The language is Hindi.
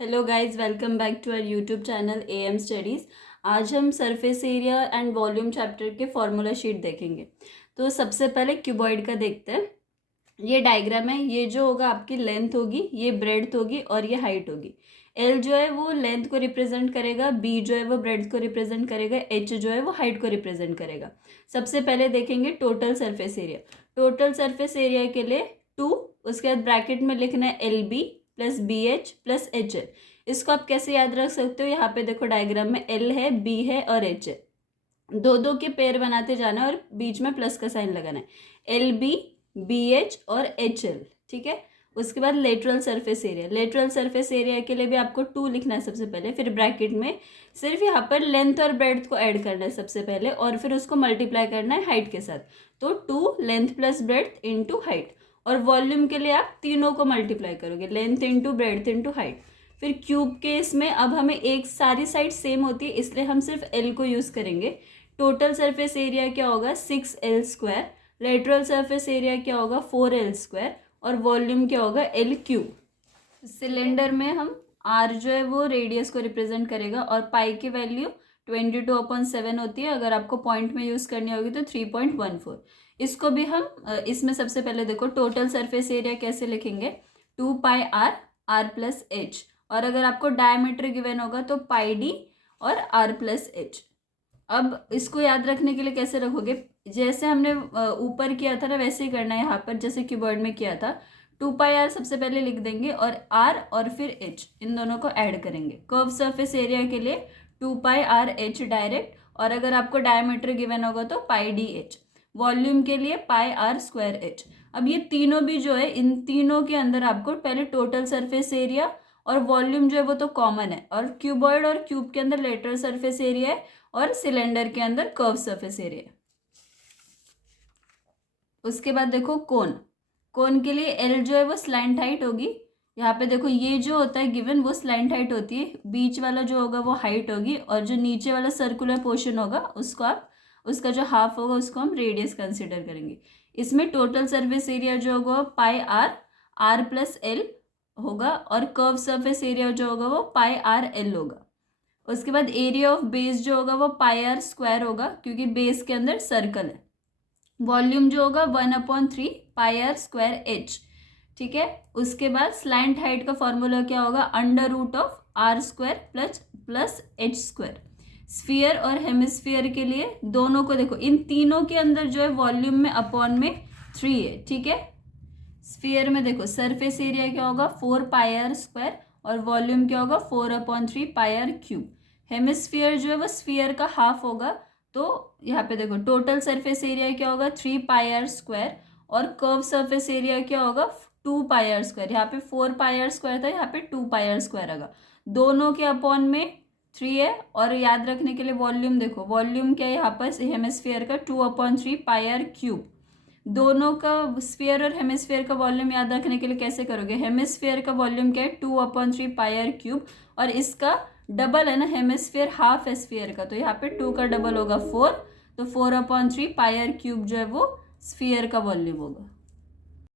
Hello guys, welcome back to our YouTube channel AM studies. आज हम surface area and volume chapter के फॉर्मूला शीट देखेंगे। तो सबसे पहले क्यूबॉइड का देखते हैं। ये डायग्राम है। ये जो होगा आपकी लेंथ होगी, ये ब्रेड्थ होगी और ये हाइट होगी। एल जो है वो लेंथ को रिप्रेजेंट करेगा, बी जो है वो ब्रेड्थ को रिप्रेजेंट करेगा, एच जो है वो हाइट को रिप्रेजेंट करेगा। सबसे पहले देखेंगे total surface area. Total surface area के लिए 2, उसके बाद ब्रैकेट में लिखना है l b plus b h plus h l. इसको आप कैसे याद रख सकते हो? यहाँ पे देखो डायग्राम में एल है, बी है और एच है। दो दो के पेयर बनाते जाना है और बीच में प्लस का साइन लगाना है। एल बी, बी एच और एच एल, ठीक है। उसके बाद lateral surface area. Lateral surface area के लिए भी आपको 2 लिखना है सबसे पहले, फिर ब्रैकेट में सिर्फ यहाँ पर लेंथ और ब्रेड्थ को ऐड करना है सबसे पहले और फिर उसको मल्टीप्लाई करना है हाइट के साथ। तो 2 length plus breadth into height. और वॉल्यूम के लिए आप तीनों को मल्टीप्लाई करोगे, length into breadth into height. फिर क्यूब केस में अब हमें एक सारी साइड सेम होती है, इसलिए हम सिर्फ एल को यूज़ करेंगे। टोटल सरफेस एरिया क्या होगा? 6L²। लेटरल सरफेस एरिया क्या होगा? 4L²। और वॉल्यूम क्या होगा? L3। सिलेंडर में हम R जो है वो रेडियस को रिप्रेजेंट करेगा और पाई की वैल्यू 22/7 होती है। अगर आपको पॉइंट में यूज़ करनी होगी तो 3.14। इसको भी हम इसमें सबसे पहले देखो टोटल सरफेस एरिया कैसे लिखेंगे? 2πr r+h। और अगर आपको डायमीटर गिवन होगा तो πd और r+h। अब इसको याद रखने के लिए कैसे रखोगे? जैसे हमने ऊपर किया था ना वैसे ही करना है यहाँ पर, जैसे कीबोर्ड में किया था। 2πr सबसे पहले लिख देंगे और r और फिर h, इन दोनों को ऐड करेंगे। कर्व सरफेस एरिया के लिए 2πrh डायरेक्ट, और अगर आपको डायमीटर गिवन होगा तो πdh। वॉल्यूम के लिए πr²h। अब ये तीनों भी जो है, इन तीनों के अंदर आपको पहले टोटल सरफेस एरिया और वॉल्यूम जो है वो तो कॉमन है, और क्यूबॉइड और क्यूब के अंदर लेटरल सरफेस एरिया है और सिलेंडर के अंदर कर्व सरफेस एरिया। उसके बाद देखो कोन। कोन के लिए एल जो है वो स्लैंट हाइट होगी। यहाँ पे देखो ये जो होता है गिवन वो स्लैंट हाइट होती है, बीच वाला जो होगा वो हाइट होगी, और जो नीचे वाला सर्कुलर पोर्शन होगा उसको आप, उसका जो हाफ होगा उसको हम रेडियस कंसिडर करेंगे। इसमें टोटल सरफेस एरिया जो होगा πr r+l होगा, और कर्व सरफेस एरिया जो होगा वो πrl होगा। उसके बाद एरिया ऑफ बेस जो होगा वो πr² होगा, क्योंकि बेस के अंदर सर्कल है। वॉल्यूम जो होगा 1/3 πr²h, ठीक है। उसके बाद स्लैंट हाइट का फॉर्मूला क्या होगा? √r² plus h²। स्फीयर और हेमिस्फीयर के लिए दोनों को देखो, इन तीनों के अंदर जो है वॉल्यूम में अपॉन में 3 है, ठीक है। स्फीयर में देखो सरफेस एरिया क्या होगा? 4πr² और वॉल्यूम क्या होगा? 4/3 πr³। हेमिस्फीयर जो है वो स्फीयर का हाफ होगा, तो यहाँ पे देखो टोटल सरफेस एरिया क्या होगा? 3πr², और कर्व सरफेस एरिया क्या होगा? 2πr²। यहाँ पे 4πr² था, यहाँ पे 2πr² आएगा। दोनों के अपॉन में 3 है। और याद रखने के लिए वॉल्यूम देखो, वॉल्यूम क्या है यहाँ पर हेमिस्फीयर का? 2/3 πr³। दोनों का स्फीयर और हेमिस्फीयर का वॉल्यूम याद रखने के लिए कैसे करोगे? हेमिस्फीयर का वॉल्यूम क्या है? 2/3 πr³, और इसका डबल है ना, हेमिस्फीयर हाफ है स्फीयर का, तो यहाँ पे 2 का डबल होगा 4, तो 4/3 πr³ जो है वो स्फीयर का वॉल्यूम होगा।